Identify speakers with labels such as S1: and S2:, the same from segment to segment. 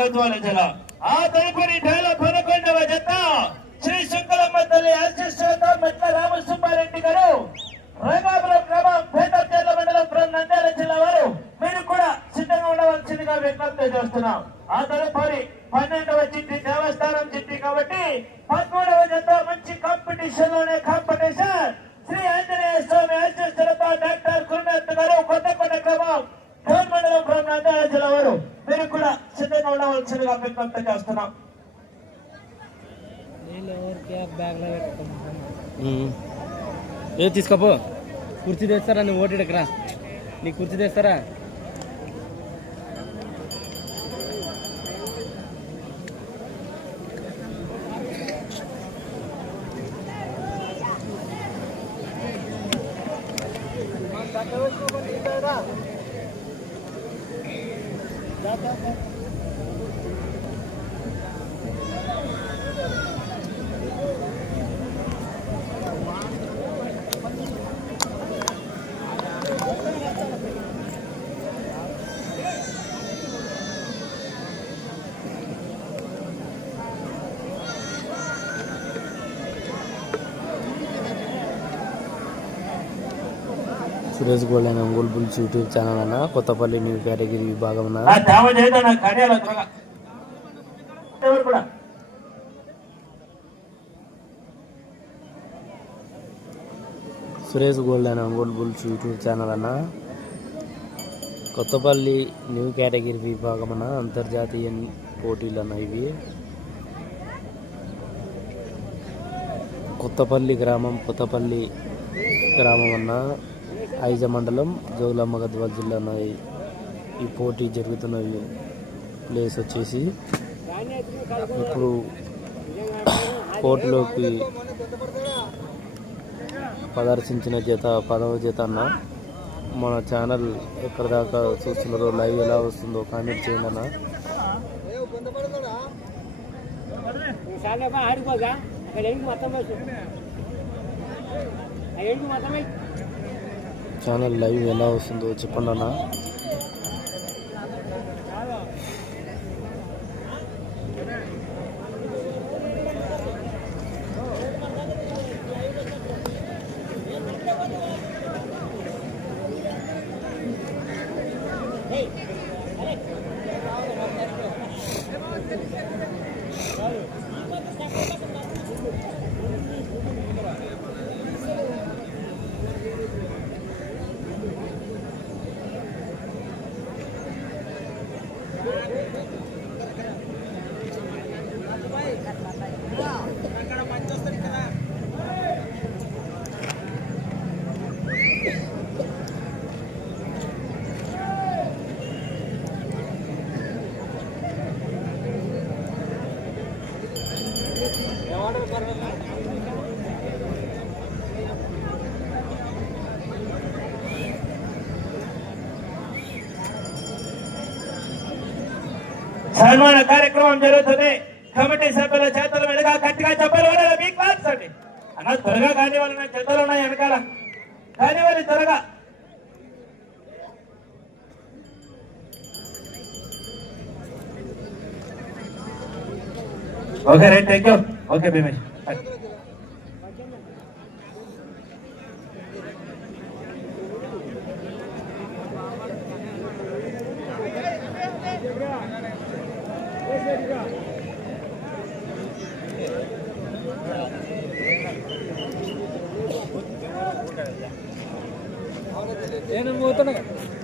S1: గద్వాల జిల్లా ఆ తదుపరి వేల పదకొండవ జత శ్రీ శుక్లమ్మ తల్లి అసిస్టేత మెట్ల రామసుబ్బారెడ్డి గారు. రంగాపురం గ్రామం పేదల మండలం నంద్యాల జిల్లా వారు. మీరు కూడా సిద్ధంగా ఉండవలసిందిగా విజ్ఞప్తి చేస్తున్నాం. ఆ తదుపరి పన్నెండవ చిట్టి దేవస్థానం చిట్టి కాబట్టి పదమూడవ జత మంచి కాంపిటీషన్లోనే కాంపిటీషన్. శ్రీ ఆంజనేయ స్వామి అసిస్టేత డాక్టర్ కుర్మెత్ గారు కొత్త కొత్త క్రమం గవర్నమెంట్ నంద్యాల జిల్లా వారు. ఉండవలసిందిగా చేస్తున్నాం.
S2: ఎవరికి? బ్యాగ్లో పెట్టుకుంటాం
S3: ఏ తీసుకోపో. కుర్చీ తెస్తారా? నువ్వు ఓటు ఎక్కరా నీ కుర్చీ తెస్తారా? Suresh gold and Ongole bulls YouTube channel అన్న కొత్తపల్లి న్యూ కేటగిరీ విభాగం అన్న. Suresh gold and Ongole bulls YouTube channel అన్న. కొత్తపల్లి న్యూ కేటగిరీ విభాగం అన్న అంతర్జాతీయ పోటీలు అన్న ఇవి. కొత్తపల్లి గ్రామం కొత్తపల్లి గ్రామం అన్న. ఐజ మండలం జోగులమ్మ గద్వాల్ జిల్లా ఈ- పోటీ జరుగుతున్న ప్లేస్ వచ్చేసి ఇప్పుడు కోర్టులోకి ప్రదర్శించిన జత పదవ జత అన్న మన ఛానల్ ఎక్కడిదాకా చూస్తున్నారో లైవ్ ఎలా వస్తుందో కామెంట్ చేయండి అన్న.
S2: మొత్తం
S3: ఛానల్ లైవ్ ఎలా వస్తుందో చెప్పండి అన్న
S1: సన్మాన కార్యక్రమం జరుగుతుంది. కమిటీ సభ్యుల చేతుల మీదుగా గట్టిగా చెప్పాలి. వాళ్ళు మీకు క్లాప్స్ అండి అన్న త్వరగా కానీ వాళ్ళు చేతులు ఉన్నాయి వెనకాల. కానీ వాళ్ళు త్వరగా. Okay right thank you okay Bhimesh.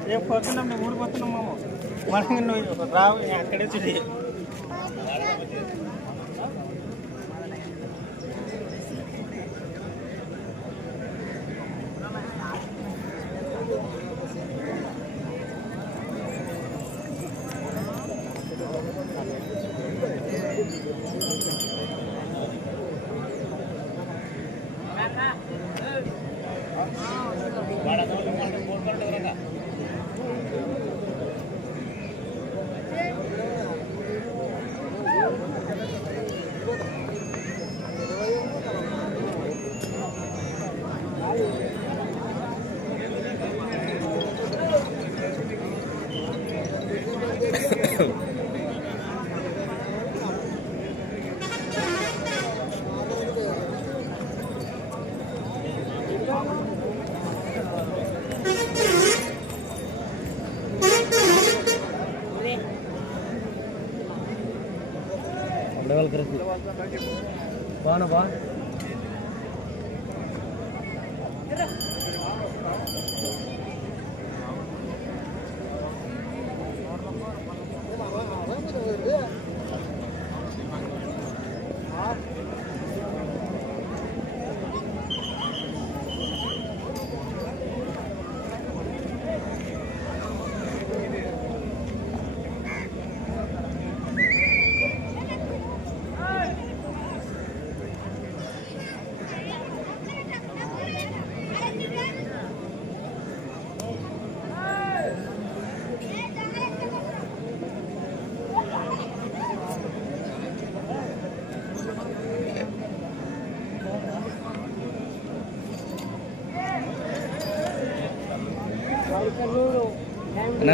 S2: రేపు పోతున్నాం మేము ఊరు పోతున్నాం మామ మనం నువ్వు రావు అక్కడే చూసి
S3: एड्रेस बानो बान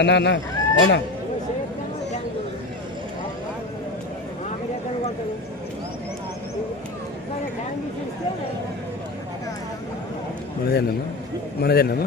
S3: నా నా అవునా? మనదేనమ్మా మనదేనమ్మా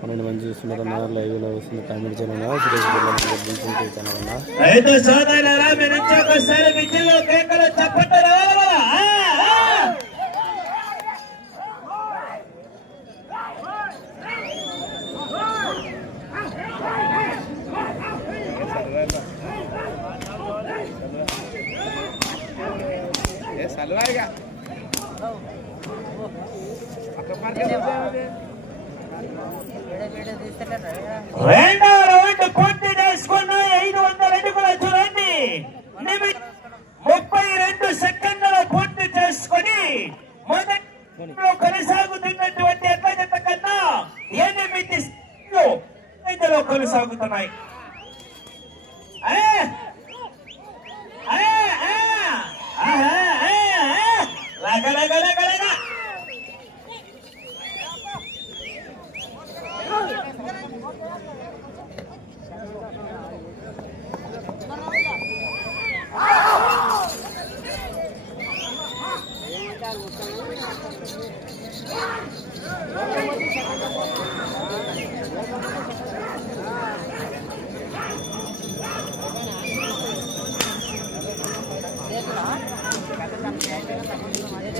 S3: పన్నెండు మంది చూస్తున్నారన్న లైవ్లో వస్తుంది కామెంట్ చేయాలన్న సురేష్
S1: రైతు సోదరులారా మీరు వచ్చి ఒకసారి విద్యలో కేకలు చప్పట్లు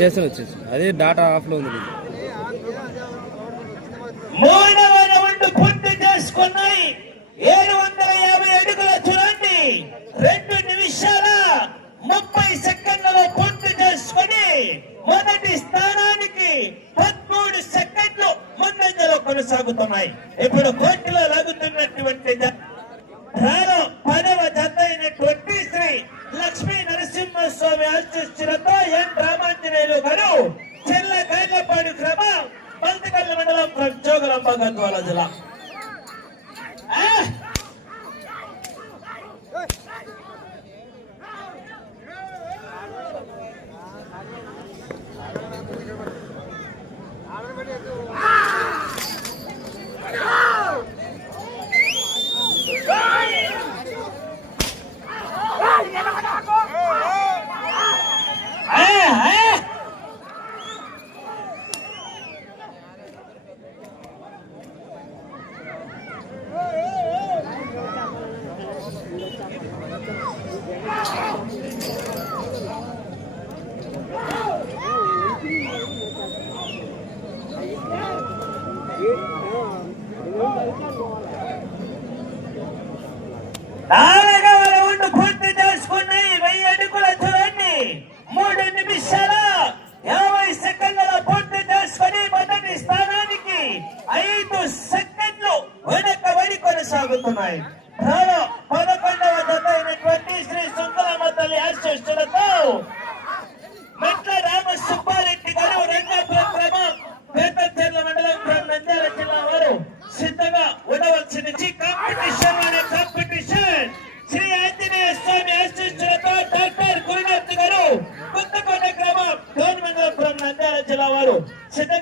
S3: చేసిన వచ్చేసి. అది డాటా ఆఫ్లో ఉంది
S1: చేసుకున్నాయి. ఏడు వందల యాభై చూడండి రెండు నిమిషాల ముప్పై సెకండ్లలో చేసుకుని మొదటి స్థానానికి పదమూడు సెకండ్లు కొనసాగుతున్నాయి. ఇప్పుడు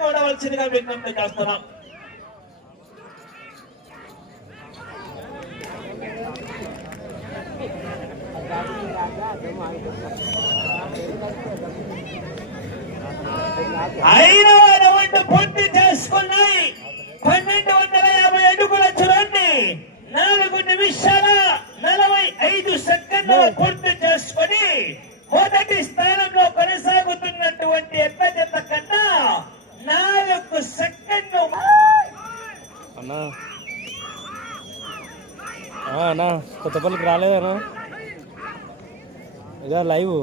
S1: చూడవలసిందిగా విజ్ఞప్తి చేస్తున్నాం. ఐదవ రౌండ్ పూర్తి చేసుకున్నాయి. పన్నెండు వందల యాభై అడుగుల చూడండి నాలుగు నిమిషాల నలభై ఐదు సెకండ్లు పూర్తి చేసుకొని మొదటి స్థానంలో కొనసాగుతున్నటువంటి ఎట్ల చెత్త కన్నా నాలుగు సెకండ్లు
S3: అన్నా. కొత్త అన్నా కొత్తపల్లికి రాలేదన్నా ఇదా లైవ్.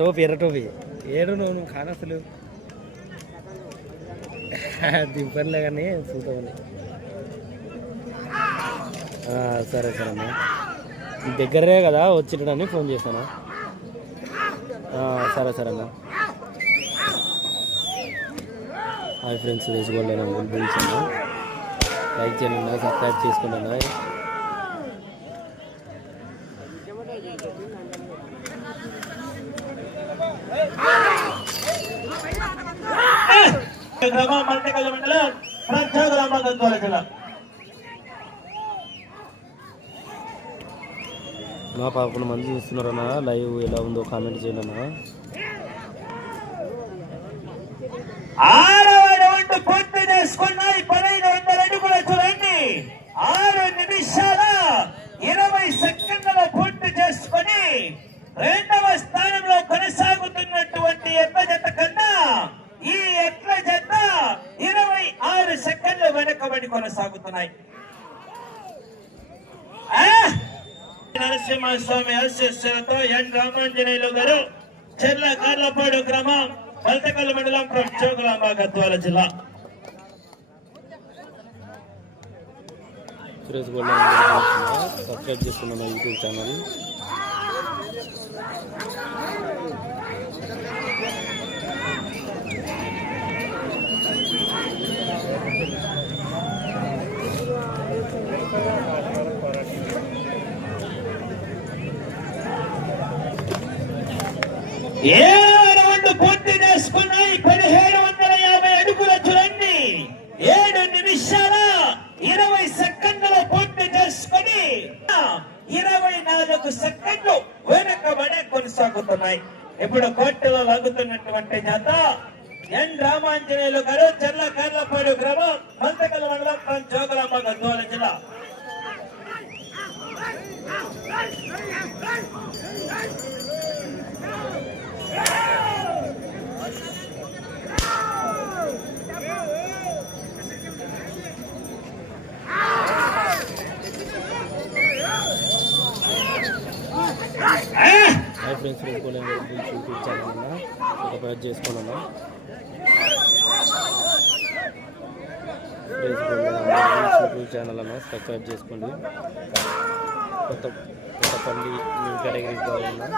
S3: టోపీ ఎర్ర టోపీ. ఏడు నువ్వు నువ్వు కానసలు దింపర్లే కానీ చూద్దామని. సరే సరే అన్నా. దగ్గరే కదా వచ్చిటని ఫోన్ చేశాను సరే సరే అన్నా. హాయ్ ఫ్రెండ్స్ సురేష్ గోల్డ్ అయినా గురించి లైక్ చేయండి అన్న, సబ్స్క్రైబ్ చేసుకోండి అన్న
S1: గ్రామ మంటకల్ మండలం గద్వాల జిల్లా
S3: నా మంది చూస్తున్నారన్నా లైవ్ ఎలా ఉందో కామెంట్ చేయండి అన్న
S1: ఆరవ రౌండ్ పూర్తి చేసుకున్నాయి పదహైదు వందల అడుగుల చూడండి ఆరు నిమిషాల ఇరవై సెకండ్ల పూర్తి చేసుకొని రెండవ స్థానంలో కొనసాగుతున్నటువంటి ఎట్ల జత కన్నా ఈ ఎట్ల జత ఇరవై ఆరు సెకండ్లు వెనకబడి కొనసాగుతున్నాయి! నరసింహస్వామి ఆశీస్సులతో ఎన్. రామాంజనేయులు గారు చెర్ల కార్లపాడు గ్రామం బల్తకల్ మండలం ఫ్రం జోగులాంబ గద్వాల జిల్లా.
S3: సబ్స్క్రైబ్ చేసుకున్న నా యూట్యూబ్ ఛానల్.
S1: ఏడవ రౌండ్ పూర్తి చేసుకున్నాయి. పదిహేడు వందల యాభై అడుగుల చూడండి ఏడు నిమిషాల ఇరవై సెకండ్లు పూర్తి చేసుకొని ఇరవై నాలుగు సెకండ్లు వెనకబడే కొనసాగుతున్నాయి. ఇప్పుడు కోర్టులో లాగుతున్నటువంటి జత ఎన్ రామాంజనేయులు గారు చెల్ల కర్లపాడు గ్రామం మంతకల మండలం గారు జోగులాంబ గద్వాల జిల్లా
S3: హాయ్ ఫ్రెండ్స్ సురేష్ గోల్డ్ అయినా గురించి యూట్యూబ్ ఛానల్ అన్న సబ్స్క్రైబ్ ఫ్రెండ్స్ అన్న సురేష్ ఒక అయినా గురించి యూట్యూబ్ ఛానల్ అన్న సబ్స్క్రైబ్ చేసుకోండి కొత్త కొత్తపల్లి న్యూ కేటగిరీ కావాలన్నా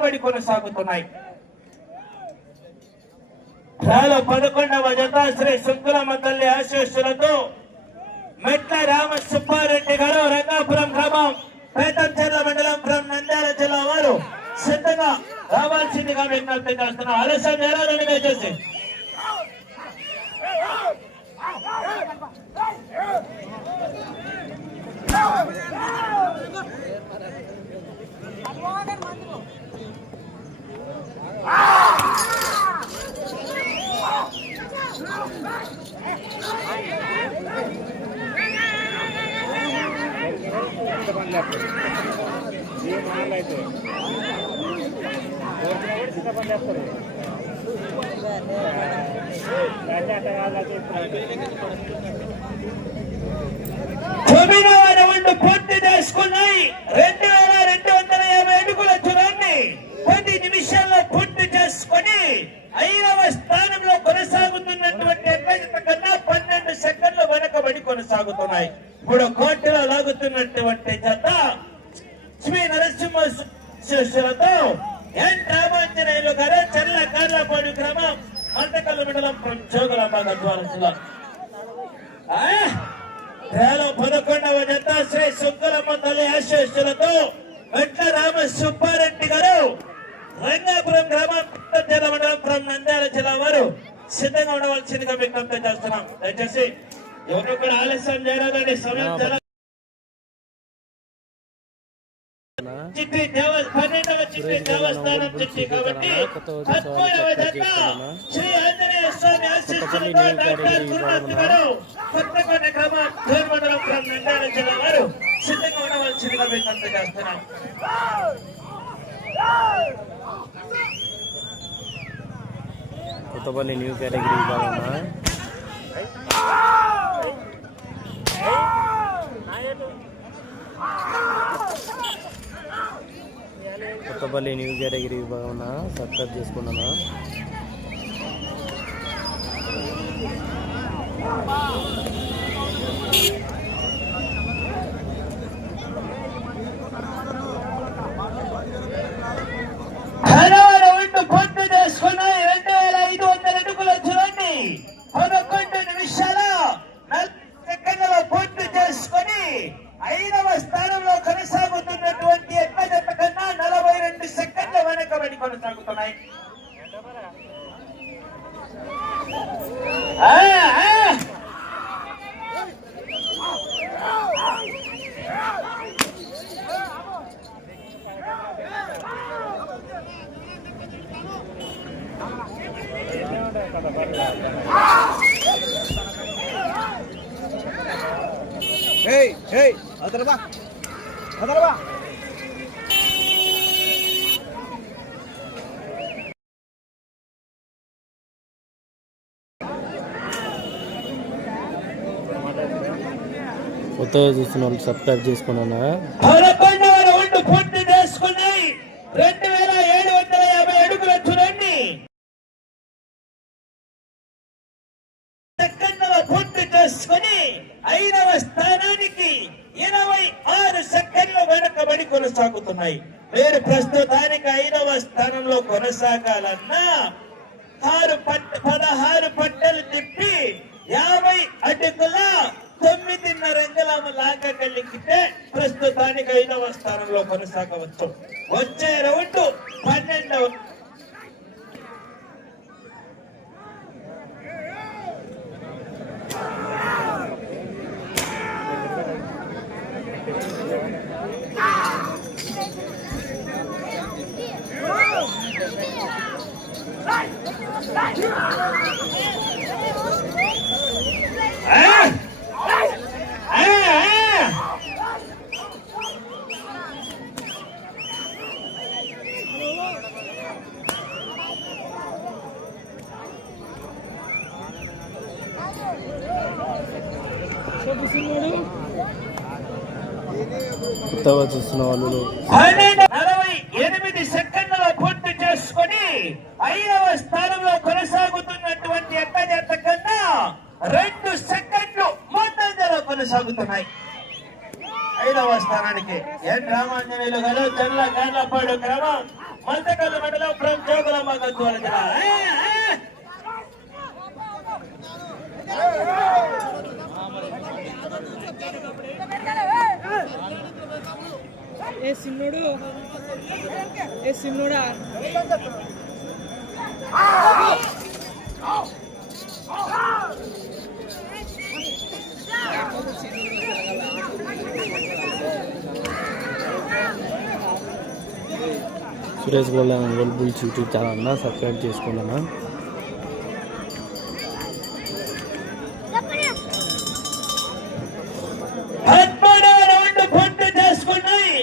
S1: వెనుకబడి కొనసాగుతున్నాయి. వేల పదకొండవ జత శ్రీ శుక్లమ్మ తల్లి ఆశీస్సులతో మెట్ల రామ సుబ్బారెడ్డి గారు రంగాపురం గ్రామం పేతంచెర్ల మండలం గ్రామ నంద్యాల జిల్లా వారు సిద్ధంగా రావాల్సిందిగా విజ్ఞప్తి చేస్తున్నారు. అలసం నేరాలని దయచేసి Come. కొమ్మిన వారి వంటి పొట్టి చేసుకున్నాయి రెండు కొనసాగుతున్నాయి. ఇప్పుడు కోర్టులో లాగుతున్నటువంటి జత శ్రీ నరసింహ శిష్యులతో ఎన్ రామాంజనేయులు గారు చెల్ల కార్లపాడు గ్రామం మంటకల్లు మండలం జోగులమ్మ గద్వాల జిల్లా వేల పదకొండవ జత శ్రీ సుంకరమ్మ తల్లి ఆశీస్సులతో వెంట రామ సుబ్బారెడ్డి గారు రంగాపురం గ్రామం మండలం నంద్యాల జిల్లా వారు సిద్ధంగా ఉండవలసిందిగా విజ్ఞప్తి చేస్తున్నాం. దయచేసి ఎవరు కూడా ఆలస్యం చేయరాదండి సమయం చిట్టి పన్నెండవ చిట్టి దేవస్థానం చిట్టి కాబట్టి శ్రీ ఆంజనేయ స్వామి ఆశీస్సులతో డాక్టర్ గురునాథ్ గారు కొత్తకొండ గ్రామం ఫ్రం నంద్యాల జిల్లా వారు సిద్ధంగా ఉండవలసిందిగా చేస్తున్నాం.
S3: కొత్తపల్లి న్యూ కేటగిరీ విభాగంలో కొత్తపల్లి న్యూ కేటగిరీ విభాగం సబ్స్క్రైబ్ చేసుకున్నానా చేసుకున్నాను
S1: పదవ రౌండ్ పూర్తి చేసుకున్నాయి రెండు వేల ఐదు వందల అడుగుల చూడండి పదకొండు నిమిషాల నలభై సెకండ్లలో పూర్తి చేసుకొని ఐదవ స్థానంలో కొనసాగుతున్నటువంటి ఎట్ల జత కన్నా నలభై రెండు సెకండ్ల వెనకబడి కొనసాగుతున్నాయి ఆ, ఆ.
S2: ఏయ్ ఏయ్ అదరబా అదరబా
S3: కొత్తగా చూస్తున్న వాళ్ళు సబ్స్క్రైబ్ చేసుకున్నా
S1: పదకొండవ రౌండ్ పూర్తి చేసుకున్నాయి రెండు వేల ఏడు వందల యాభై అడుగుల చూడండి సెకండ్ల పూర్తి చేసుకుని ఐదవ స్థానానికి ఇరవై ఆరు సెకండ్లు వెనకబడి కొనసాగుతున్నాయి మీరు ప్రస్తుతానికి ఐదవ స్థానంలో కొనసాగాలన్నా ఆరు పట్ పదహారు పట్టలు తిప్పి యాభై అడుగుల తొమ్మిదిన్నర అంగళం లాగగలిగితే ప్రస్తుతానికి ఐదవ స్థానంలో కొనసాగవచ్చు వచ్చే రౌండ్ పన్నెండవ ఆ! ఆ! ఆ!
S3: కొత్తగా చూస్తున్న వాళ్ళు.
S1: నలభై ఎనిమిది సెకండ్ల పూర్తి చేసుకొని ఐదవ స్థానంలో కొనసాగుతున్నటువంటి ఎక్కజెత్త కన్నా రెండు సెకండ్లు ముందంజలో వెళ్తున్నాయి ఐదవ స్థానానికి ఎన్ రామాంజనేయులు గారు? చెల్ల గాండ్లపాడు గ్రామం మంతకల్లు మండలం ఫ్రం జోగులమ్మ గద్వాల జిల్లా.
S2: ఏ సిన్నోడు ఏ సిన్నోడా
S3: Suresh gold and bulls YouTube channel అన్న. సబ్స్క్రైబ్ చేసుకోండి
S1: అన్న వచ్చే పూర్తి చేసుకున్నాయి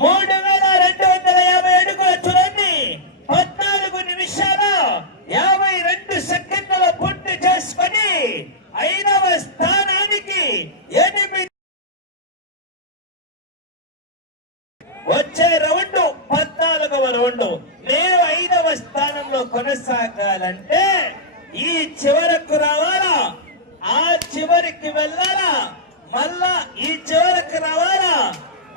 S1: మూడు వేల రెండు వందల యాభై అడుగుల చూడండి పద్నాలుగు నిమిషాల యాభై రెండు సెకండ్ల పూర్తి చేసుకొని ఐదవ స్థానానికి ఎనిమిది వచ్చే రౌండ్ పద్నాలుగవ రౌండ్ నేను ఐదవ స్థానంలో కొనసాగాలంటే ఈ చివరకు రావాలా? ఆ చివరికి వెళ్ళాలా? మళ్ళా ఈ చివరకు రావాలా?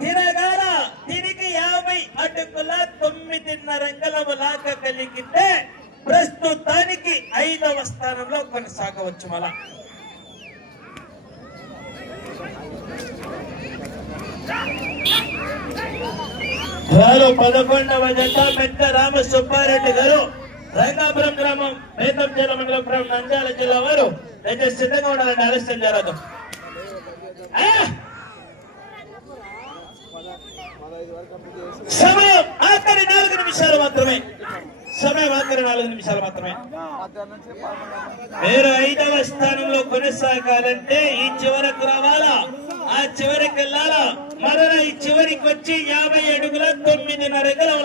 S1: తిరగాల? తిరిగి యాభై అడుగుల తొమ్మిదిన్నర అంగళము లాగగలిగితే ప్రస్తుతానికి ఐదవ స్థానంలో కొనసాగవచ్చు మళ్ళా. పదకొండవ జత పెద్ద రామ సుబ్బారెడ్డి గారు రైతాపురం గ్రామం మేతంచేల మండలం గ్రామం నంద్యాల జిల్లా వారు దయచేసి సిద్ధంగా ఉండాలని ఆలస్యం జరగదు. ఆ! సమయం ఆఖరి నాలుగు నిమిషాలు మాత్రమే. సమయం ఆఖరి నాలుగు నిమిషాలు మాత్రమే. మీరు ఐదవ స్థానంలో కొనసాగాలంటే ఈ చివరకు రావాలా? ఆ చివరికి వెళ్ళాలా? మరలా ఈ చివరికి వచ్చి యాభై అడుగుల తొమ్మిదిన్నర ఎకరం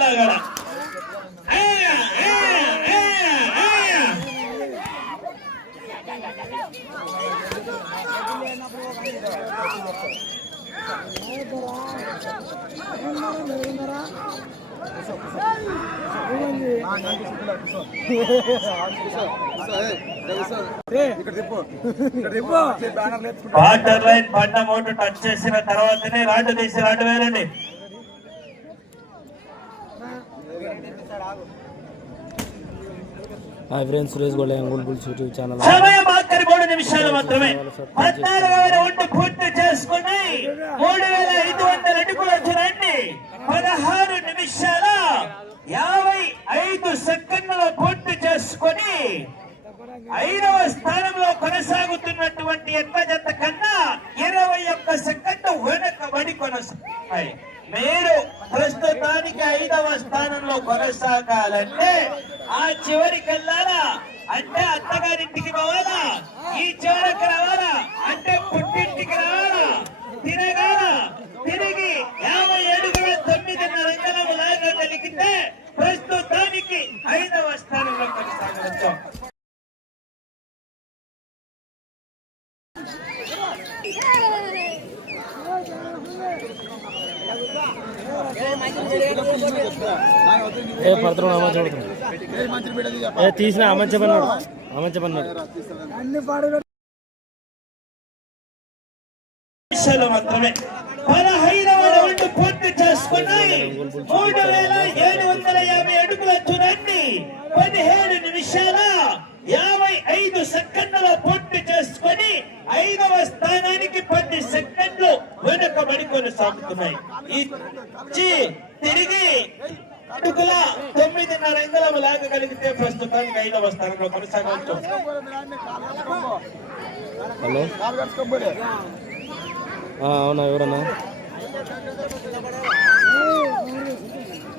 S1: వాటర్ లైన్ బండ మోటు టచ్ చేసిన తర్వాతనే రాడ్డు తీసి రాడ్డు వేయాలండి
S3: hi friends Suresh Golla Ongole bulls YouTube channel.
S1: సమయం ఆఖరి మూడు నిమిషాలు మాత్రమే. పద్నాలుగు రౌండ్ పూర్తి చేసుకుని మూడు వేల ఐదు వందల అడుగుల చూడండి పదహారు నిమిషాల యాభై ఐదు సెకండ్ల పూర్తి చేసుకొని ఐదవ స్థానంలో కొనసాగుతున్నటువంటి ఎట్ల జత కన్నా ఇరవై ఒక్క సెకండ్ వెనకబడి కొనసాగుతాయి. మీరు ప్రస్తుతానికి ఐదవ స్థానంలో కొనసాగాలంటే ఆ చివరికి వెళ్ళాలా అంటే అత్తగారింటికి పోవాలా? ఈ చివరికి రావాలా? అంటే పుట్టింటికి రావాలా? తిరగాల? తిరిగి యాభై ఏడుగుల తొమ్మిదిన్నర లాగా జరిగితే ప్రస్తుతానికి ఐదవ స్థానంలో కొనసాగవచ్చు.
S3: ఏ పడుతున్నాడు అమర్చబడుతున్నాడు ఏ తీసిన అమర్చబడినాడు అమంచమన్నాడు
S1: నిమిషాలు మాత్రమే. పదహైదవ పూర్తి చేసుకున్నాయి. మూడు వేల ఏడు వందల యాభై అడుగుల చూడండి పదిహేడు నిమిషాల యాభై ఐదు సెకండ్ల పూర్తి చేసుకుని ఐదవ స్థానం వెనుకబడి కొనసాగుతున్నాయి. ఇచ్చి తిరిగి అడుగుల తొమ్మిదిన్నర అంగుళము లాగగలిగితే ప్రస్తుతానికి ఐదవ స్థానంలో కొనసాగవచ్చు.
S3: హలో. అవునా ఎవరన్నా?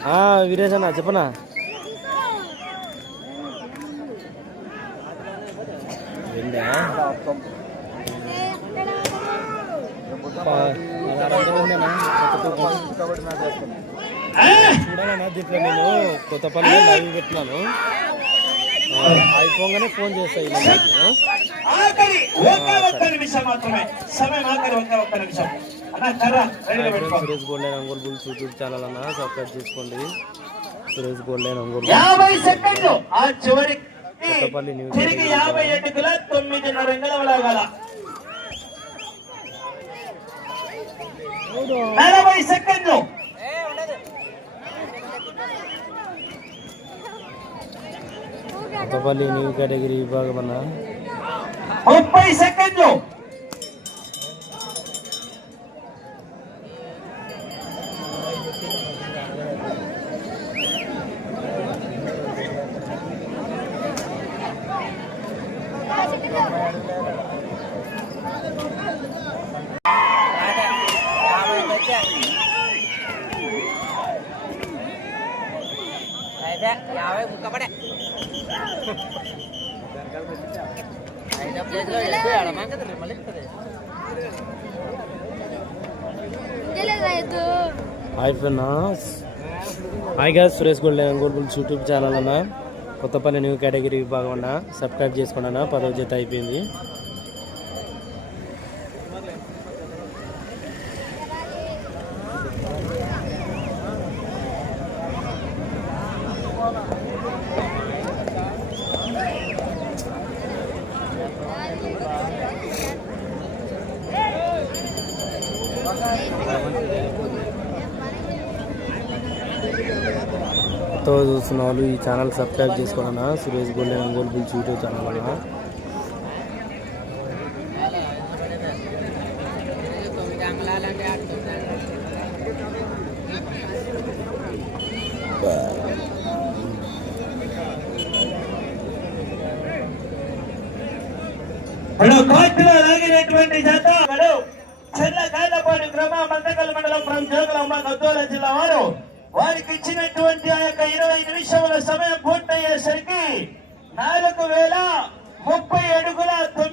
S3: ఆ, వీరేష్ అన్న చెప్పనా? రెండా ప- పదహారు వందలు ఉందేనా? కొత్త తూకం.
S1: ఆ!
S3: చూడాలన్నా దీంట్లో నేను కొత్తపల్లి లైవ్ పెట్టినాను అయిపోగానే ఫోన్ చేస్తాయి సురేష్ గోల్డ్ ఆ?
S1: ఆఖరి
S3: అంగోల్ బుల్స్ యూట్యూబ్ ఛానల్ అన్న సబ్స్క్రైబ్ చేసుకోండి సురేష్ గోల్డ్ గోల్డెన్ అంగోల్
S1: యాభై సెకండ్లు ఆ చివరికి
S3: కొత్తపల్లి న్యూస్
S1: తిరిగి యాభై అడుగుల తొమ్మిదిన్నర అంగళం లాగాల నలభై సెకండ్లు
S3: కొత్తపల్లి న్యూ కేటగిరీ విభాగం అన్న
S1: ముప్పై సెకండ్లు
S3: అయిపోయినా హాయ్గా Suresh gold gold YouTube channel అన్న.
S1: కొత్తపల్లి న్యూ కేటగిరీ బాగున్నా అన్న. సబ్స్క్రైబ్ చేసుకోండి అన్న. పదవ జత అయిపోయింది. కొత్తగా చూస్తున్న వాళ్ళు ఈ ఛానల్ సబ్స్క్రైబ్ చేసుకోవాలన్నా Suresh golden gold bulls YouTube channel